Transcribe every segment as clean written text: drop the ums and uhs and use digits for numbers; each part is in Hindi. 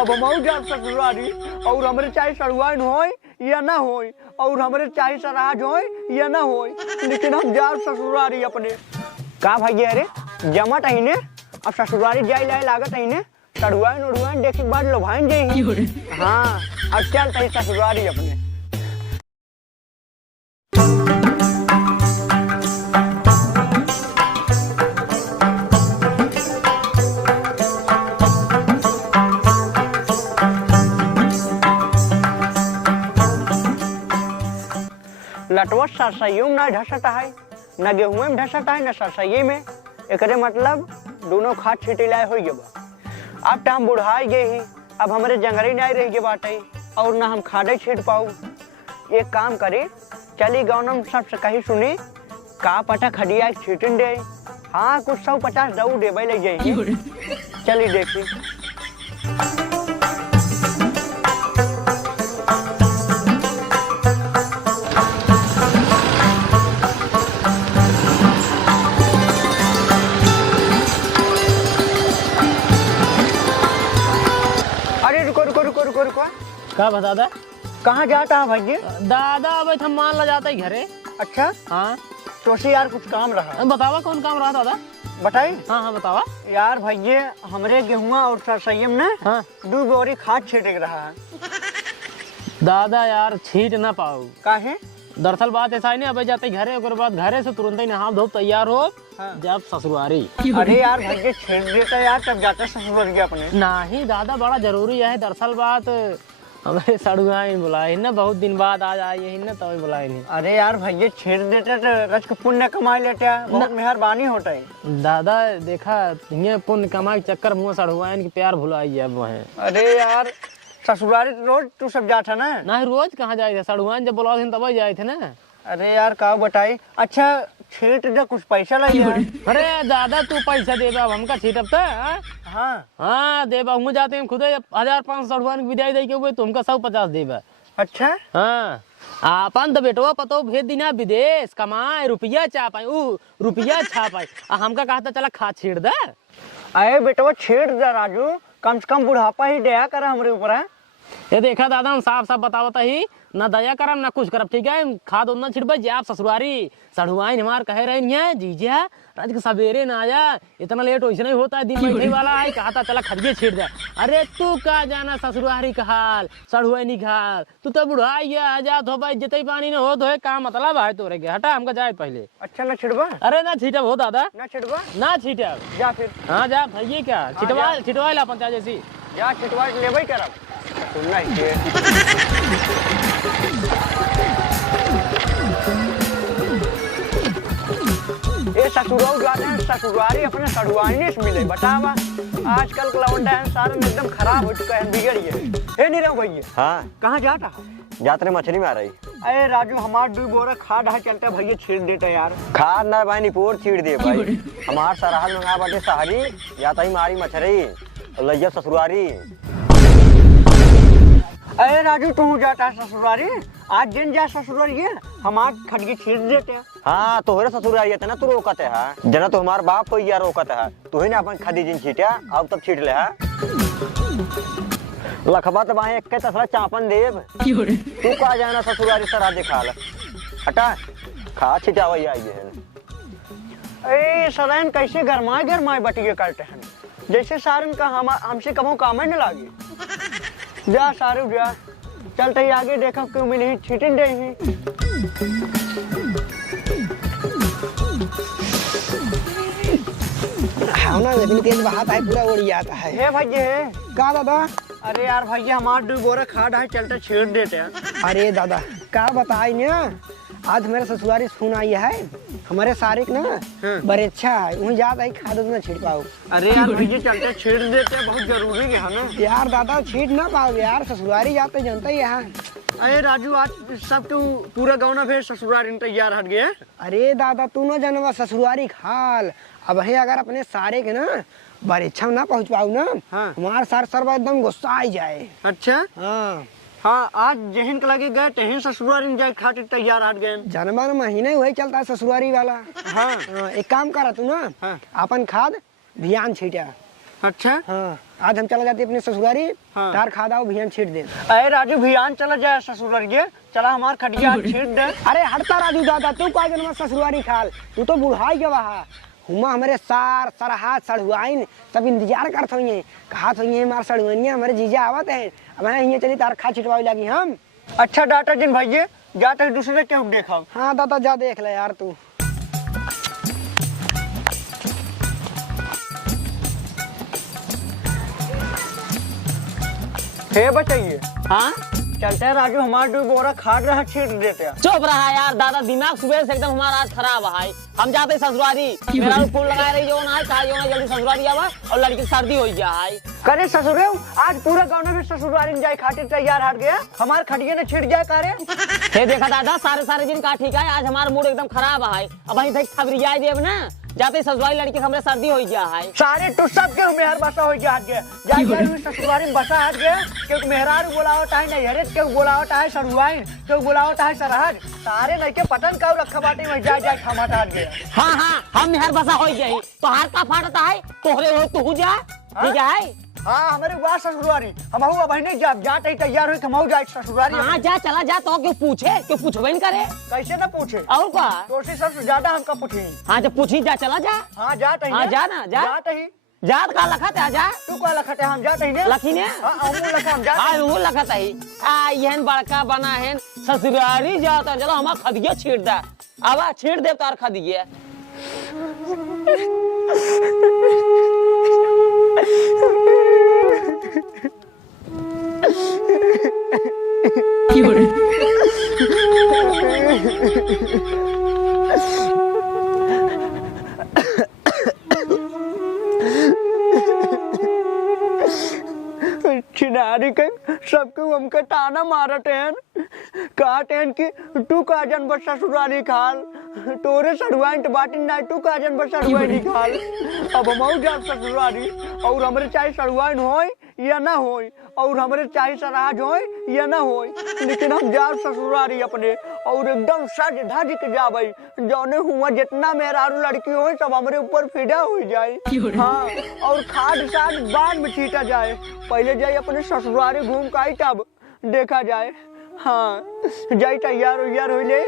अब हम जाब ससुरारी और हमरे चाहे सड़ुआन होय या ना होय और हमरे चाहे सराज होय या ना होय, लेकिन हम जाब ससुरारी अपने। का भाई अरे जमत अहिने अब ससुरारी जाए लाए लागत अहिने सड़ुआन उड़ुआन देखे बाद लोभाइन जाई। हाँ अब चल तही ससुरारी अपने। लटवा सरसइयों में ना ढसता है, न गेहूं में ढसता है, न सरसइये में। एकरे मतलब दोनों खाद छीटे लाए हो गए बा। अब तो हम बुढ़ाई गए ही, अब हमारे जंगली नहीं रह गए बाटे और ना हम खादे छीट पाऊ। एक काम करे चली गाँव सबसे कही सुनी का पटा खदिया छीटन दे। हाँ कुछ 150 दऊ देवे ले जाएंगे। चली देखी। रुको का बता दा कहाँ जाता है भाई? दादा अब हम मान ला जाता है घरे। अच्छा हाँ तो यार कुछ काम रहा। बतावा कौन काम रहा दादा? बताई। हाँ हाँ बतावा। यार भाई हमरे गेहुआ और सरसइयम ने हाँ 2 बोरी खाद छीटे रहा है। दादा यार छीट ना पाऊ। काहे? दरअसल बात ऐसा ही नहीं, अब जाते घरे और बाद घरे से तुरंत ही नहा धो तैयार हो हाँ। जब ससुरारी। अरे यार भाई छेड़ देता यार तब जाते ससुरारी अपने। नहीं दादा बड़ा जरूरी है। दरअसल बात हमें सड़ुआई बुलाए ना, बहुत दिन बाद आज आई है ना तभी बुलाए नहीं। अरे यार भाई छेड़ देते तो रज के पुण्य कमाई लेते, बहुत मेहरबानी होता है। दादा देखा ये पुण्य कमाई के चक्कर मुँह सड़ुआइन की प्यार भुलाई है वह। अरे यार ससुरारी रोज तू सब जाता ना? नहीं रोज कहाँ जाए थे, सड़ुआइन जब बुलाओ थे तब जाए थे ना। अरे यार का बताई। अच्छा छीट दे कुछ पैसा लगे। अरे दादा तू पैसा दे अब हमका छीटब तो हाँ हाँ देबा हूँ जाते हैं खुद 1500 सड़ुआइन विदाई दे के हुए तुमका 150 देबा। अच्छा हाँ आपन तो बेटवा पतो भेज दिना विदेश कमाए रुपया चा पाए रुपया छा पाए हमका कहता चला खा छेड़ दे। अरे बेटवा छेड़ दे राजू, कम से कम बुढ़ापा ही दया कर हमारे ऊपर है। ये देखा दादा हम साफ साफ बतावता ही ना दया करम ना कुछ करब, ठीक है? खाद उतना छिड़बे जाप ससुरारी सड़ुआइन हमार कहे रहे हैं जीजा रात के सवेरे ना आया, इतना लेट वैसे नहीं होता है, दिन बैठे वाला है कहता चला खदिए छीट दे। अरे तू का जाना ससुरारी का हाल सड़ुआइनी का हाल, तू तो बुढ़ाई गया आजाद हो भाई जितने पानी न हो तो है काम मतलब है तोरे के हटा हमका जाए पहले। अच्छा ना छिड़बा? अरे ना छीटब हो दादा ना छिड़बा ना छीटब जा फिर। हाँ जा भैया क्या छिटवा ला पंचायत जैसी जा छिटवा लेबे करब सुनना ही। ये ससुराल जाते हैं ससुरारी अपने सड़ुआइने से मिले। बतावा आजकल का लौंडा है सारा एकदम खराब हो चुका है, बिगड़ गया। नीरव भैया हाँ कहाँ जाता? जाते मछली में आ रही। अरे राजू हमार 2 बोरा खाद है चलता भैया छीड़ देता यार। खाद ना भाई निपोर छीड़ दे भाई हमार सराहल मंगा बाटे सहारी जाता ही मारी मछली लैया ससुरारी। अरे राजू तू जाता ससुरारी आज दिन जा ससुरारी हमार खड़गी छीड़ देते। हाँ तोहरे ससुरारी ना तू रोकत है जना तो हमार बाप को या रोकत है तू ही ना अपन खदी जिन छीटा अब तब छीट ले है लखबा तो बाएं एक तसला चापन देव तू का जाना ससुरारी सरा दिखा ला हटा खा छिटावा आई है। अरे सरायन कैसे गरमाए बटिए करते हैं जैसे सारन का हमसे कबो काम न लागे। जा सारू जा चलते ही आगे देखो क्यों मिली छीटन दे ही। ना इतनी तेज बहाता है पूरा उड़ जाता है। हे भैया है का दादा? अरे यार भैया हमारे 2 बोरा खाद है चलते छीड़ देते हैं। अरे दादा का बताई ना आज मेरे ससुरारी फोन आई है हमारे सारे ना बड़े अच्छा है वहीं जाता है खाद ना छीट पाओ। अरे यार भैया चलते छीड़ देते हैं बहुत जरूरी है ना यार। दादा छीट ना पाओ यार ससुरारी जाते जनता ही है। अरे राजू आज सब तू पूरा गाँव ना फिर ससुरारी तैयार हट गया। अरे दादा तू ना जानवा ससुरारी खाल अब है अगर अपने सारे के ना बड़े अच्छा ना पहुँच पाऊ ना हमारे सार सर्व एकदम गुस्सा आ जाए। अच्छा हाँ हाँ आज जहन के लगे गए तहन ससुरारी जाए खातिर तैयार हट गए। जनवर महीने वही चलता है ससुरारी वाला। हाँ एक काम करा तू ना अपन खाद भियान छीटा अच्छा हाँ आज हम चला जाते अपने ससुरारी। हाँ। तार खा दाओ भियान छीट दे। अरे राजू भियान चला जाए ससुराल के, चला हमार खटिया छीट दे। अरे हटता राजू दादा, तू का जनवा ससुरारी खाल, तू तो बुढ़ाई के वहा हुमा हमारे सार सरहात सड़ुआइन सब इंतजार करत होइए, कहा होइए मार सड़ुआनिया हमारे जीजा आवत है, अब ना हिये चली तार खा छिटवाई लगी हम। अच्छा डाटा जिन भैया जाते ही दूसरे के देखा। हाँ दादा जा देख ले यार तू। हे बताइए। हाँ चलते हैं राजू, हमारे दो बोरा खाट रहा छीट देते हैं। चुप रहा यार दादा, दिमाग सुबह से एकदम हमारा आज खराब है। हम जाते ससुरारी, मेरा फूल लगाए रही जो ना है, कहा जो ना जल्दी ससुरारी आवा और लड़की की सर्दी हो गया है। करे ससुरे आज पूरा गाँव में ससुरारी में जाए खातिर तैयार हट गया, हमारे खटिया ने छिट जाए करे। हे देखा दादा सारे दिन का ठीक है, आज हमारा मूड एकदम खराब है। अब वहीं तक खबरिया देव ना, जाते ससुरारी लड़की हमरे सर्दी हो गया है। सारे तो सब के मेहर बसा हो गया, हट गया जाए ससुरारी में बसा हट गया। क्योंकि मेहरार बुलावट है नहीं हरे, क्यों बुलावट है सरुआइन, क्यों बुलावट है सरहद, सारे लड़के पतन का रखा बाटे में जाए खमाटा हट गया। हाँ हाँ हम मेहर बसा हो गया ही, तो हार का फाटता है, तोहरे हो तू जा ठीक है। हाँ हमारे बात ससुरारी हम हुआ बहने जब जाते ही तैयार हुई हम जाए ससुरारी। हाँ जा चला जा, तो क्यों पूछबे नहीं करे, कैसे ना पूछे और का तो सबसे ज्यादा हमका पूछी। हाँ जब पूछी जा चला जा। हाँ जाते ही हाँ जा ना जा, जाते ही जात का लखत है जा, तू का लखत है हम जाते ही ने लखी ने लखा हम जाते हाँ वो लखत है। आ यहन बड़का बना है ससुरारी जाता, चलो हमार खदिया छीट दा, आवा छीट दे तार खदिया। चिनारी के सबके हमके ताना मारत हैं, कहते हैं कि तू का जन बस ससुरारी खाल, तोरे सड़ुआइन बाटी नहीं, तू का जन बस सड़ुआइन खाल। अब हम जाब ससुरारी और हमरे चाहे सड़ुआइन होय या ना होय, और हमरे चाहे सराज होय या ना होय, लेकिन हम जाब ससुरारी अपने और एकदम सज धज के जाबे, जौने हुआ जितना मेहरारू लड़की होय सब हमरे ऊपर फिदा हो जाए। हाँ और खाद साद बाद में छीटा जाए, पहले जाए अपने ससुरारी घूम के आई तब देखा जाए। हाँ जाए तैयार हो ले।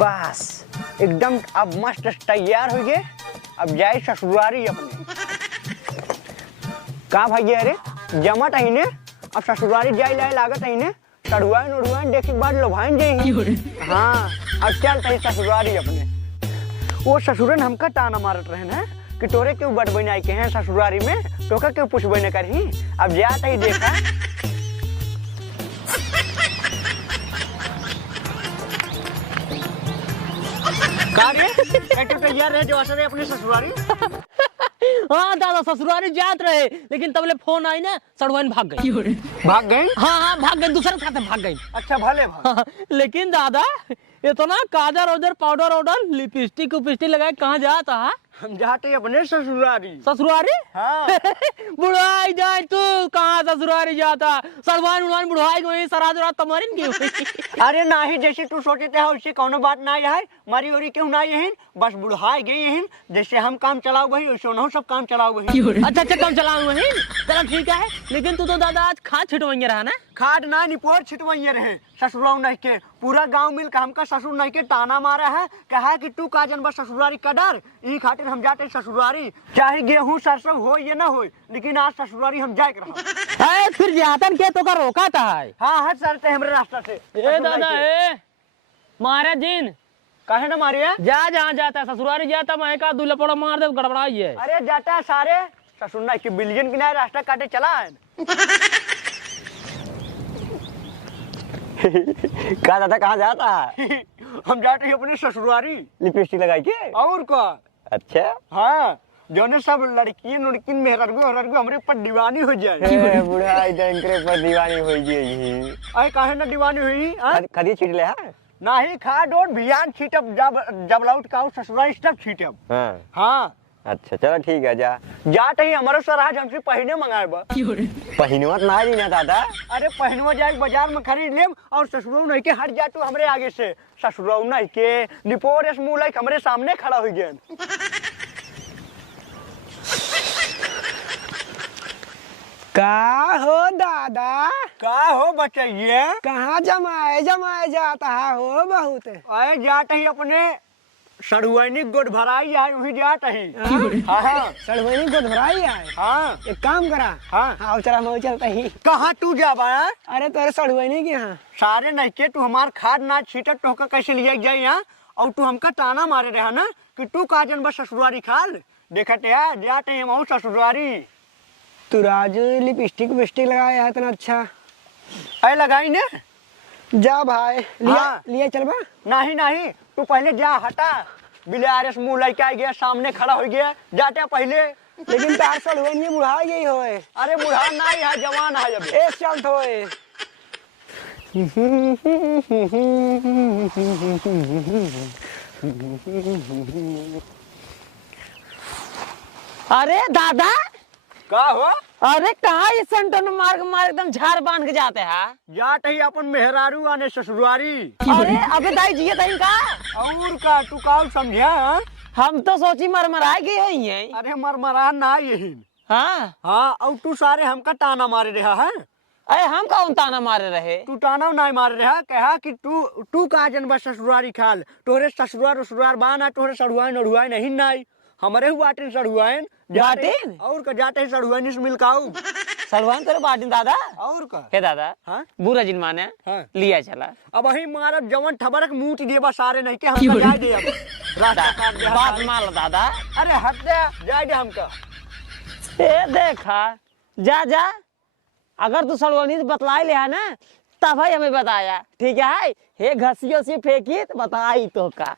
बस एकदम अब मस्त तैयार हो गए, अब जाए ससुरारी अपने। का भैया अरे जमत है ने, अब ससुरारी जाए लाए लागत है ने, सड़ुआइन उड़ुआइन देखे बाद लोभाइन जाए। हाँ अब चल तही ससुरारी अपने। वो ससुरन हमका ताना मारत रहे ना कि तोरे क्यों बट बनाई के हैं ससुरारी में, तोका क्यों पूछबे न करही। अब जात ही देखा तैयार रहे जो असर अपने ससुरारी। हाँ दादा ससुरारी जात रहे, लेकिन तबले फोन आई ना सड़ुआइन भाग गई। भाग गई? हाँ भाग गई, दूसरे के साथ भाग गई। अच्छा भले भाग। लेकिन दादा इतना काजर उधर पाउडर वाउडर लिपस्टिक उपिस्टिक लगाए कहाँ जाता है? हम जाते अपने ससुरारी। ससुरारी? हाँ। बुढ़ाई जाए तू कहाँ ससुरारी जाता, सड़ुआइन उड़वाइन बुढ़ाई गई सराज रात तुम्हारी की हुई। अरे नाही जैसे तू सोचते है उससे कोनो बात ना है, मारी ओरी क्यों ना यही, बस बुढ़ाई गई यही, जैसे हम काम चलाओ वही वैसे उन्होंने सब काम चलाओ वही। अच्छा काम चलाओ वही, चलो ठीक है। लेकिन तू तो दादा आज खाद छिटवाइए रहा ना? खाद ना निपोर छिटवाइए रहे ससुराल नहीं के, पूरा गांव मिल के हमका ससुर नहीं के ताना मारा है, कहा कि तू का जन बस ससुरारी का डर, ई खातिर हम जाते ससुरारी, चाहे गेहूं सरसों हो या ना हो, लेकिन आज ससुरारी हम जाए रहा। फिर जातन के तो का रोका था? हाँ हट चलते हमरे रास्ता से। ए दादा ए मारे जिन काहे ना मारिए? जा जहाँ जाता है ससुरारी जाता मैं का दूल्हा पड़ा मार दे गड़बड़ाई है। अरे जाता है सारे ससुरना की बिलियन किनारे रास्ता काटे चला है। कहा दादा कहाँ जाता है? हम जाते हैं अपने ससुरारी। लिपस्टिक लगाई के? और का? अच्छा हाँ जोने सब लड़कियन उड़किन मेहरगो हमरे पर दीवानी हो जाए। बुढ़ा इधर पर दीवानी हो गई। अरे काहे ना दीवानी हुई? कदी छिट ले है? नाही खा डोट भियान छीटब जब लौट का ससुरारी तब छीटब। हाँ हाँ अच्छा चलो ठीक है जा। जाते ही हमारे सराज हमसे पहिने मंगाए बा। पहिनवत ना दी ना दादा। अरे पहिनवा जाए बाजार में खरीद लेम और ससुराल नहीं के हट जा तू हमरे आगे से। ससुराल नहीं के निपोरेस मुंह लाइक हमरे सामने खड़ा हो गया। का हो दादा? का हो बचैये? कहाँ जमाए जमाए जाता है हो बहुत? अरे जाते ही अपने सड़ुआनी गोद भराई है वही जाते ही। हाँ हाँ सड़वनी को धराई है। हाँ एक काम करा। हाँ हाँ चला मैं चलता ही। कहाँ तू जाबा? अरे तोरे सड़वनी के यहाँ सारे नहीं के तू हमार खाद ना छीटत तो कैसे लिए जाए यहाँ और तू हमका ताना मारे रहा ना कि तू का जन बस ससुरारी खाल देखते है जाते हैं हम ससुरारी। तू राजू लिपस्टिक विस्टिक लगाया है इतना अच्छा। अरे लगाई ने जा भाई लिया हाँ। लिया चल बा। नहीं नहीं तू पहले जा हटा बिलारस मुंह लेके आ गया सामने खड़ा हो गया जाते पहले। लेकिन तार सड़वनी बुढ़ा गई होए। अरे बुढ़ा नहीं है जवान है अभी। ए चल होए। अरे दादा का हो? अरे कहाँ इस सेंटर में मार एकदम झाड़ बांध के जाते हैं। जाते ही अपन मेहरारू आने ससुरारी। अरे अबे दाई जिये दाई का और का तू का समझा? हाँ? हम तो सोची मरमरा गई है। अरे मरमरा ना यही। हाँ हाँ और तू सारे हमका ताना मारे रहा है। अरे हम कौन ताना मारे रहे? तू ताना नहीं मार रहा कहा कि तू का जन बस ससुरारी खाल तोहरे ससुरार बाना तोहरे सड़ुआन अड़ुआन नहीं हमारे हुआ सड़ुआन बाटिन? और का जाते सड़ुआन से मिलकाऊ। सलवान तेरे बाटिन दादा। और का? हे दादा हाँ बुरा जिन माने हाँ लिया चला। अब वही मारब जवन ठबरक मूठ देबा सारे नहीं के हमका जाए दे अब रास्ता काट दे बात सारे। मान लो दादा। अरे हट दे जाए दे हमका। ए देखा जा जा अगर तू सलवानी से बतलाई ले है ना तब भाई हमें बताया ठीक है। हे घसी फेंकी तो बताई तो का।